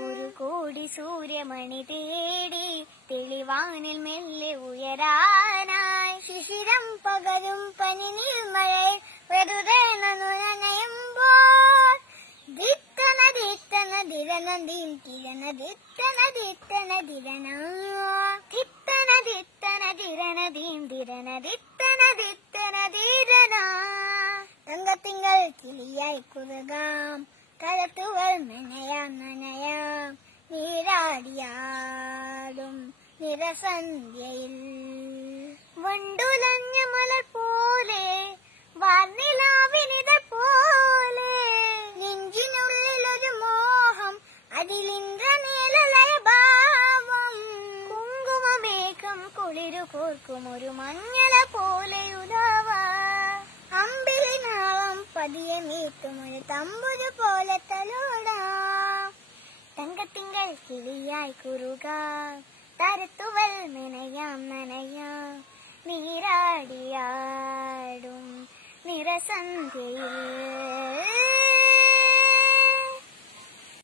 ഒരു കോടി സൂര്യമണി തേടി തെളിവാനിൽ മെല്ലെ ഉയരാനായി. ശിശിരം പകരും പനി നിർമ്മഴയിൽ വെറുതെ ദിത്തന ദിത്തന ദിരനന്ദിൻ തിരന ദിത്തന ദിത്തന ദിരന ദിത്തന ദിത്തന ദിരനദീം ദിരന ദിത്തന ദിത്തന ദിര തങ്കത്തിങ്കൾ കിളിയായി കുറുകാം കലത്തുവൾ നനയാം നനയാം. നീരാടിയാടും നിറസന്ധ്യയിൽ വണ്ടുലഞ്ഞ മലർ പോലെ വാർനിലാവിനിത പോലെ. നെഞ്ചിനുള്ളിലൊരു മോഹം അതിലിന്ദ്രനീലലയ ഭാവം. കുങ്കുമമേഘം കുളിരു കോർക്കും ഒരു മഞ്ഞള പോലെയുതാവ അമ്പിളി ഒരു തമ്പുരു പോലെ തലോടാ. തങ്കത്തിങ്കൾ കിളിയായി കുറുക. തരത്തുവൽ നനയാം നനയാം. നീരാടിയാടും നിറസന്ധ്യയിൽ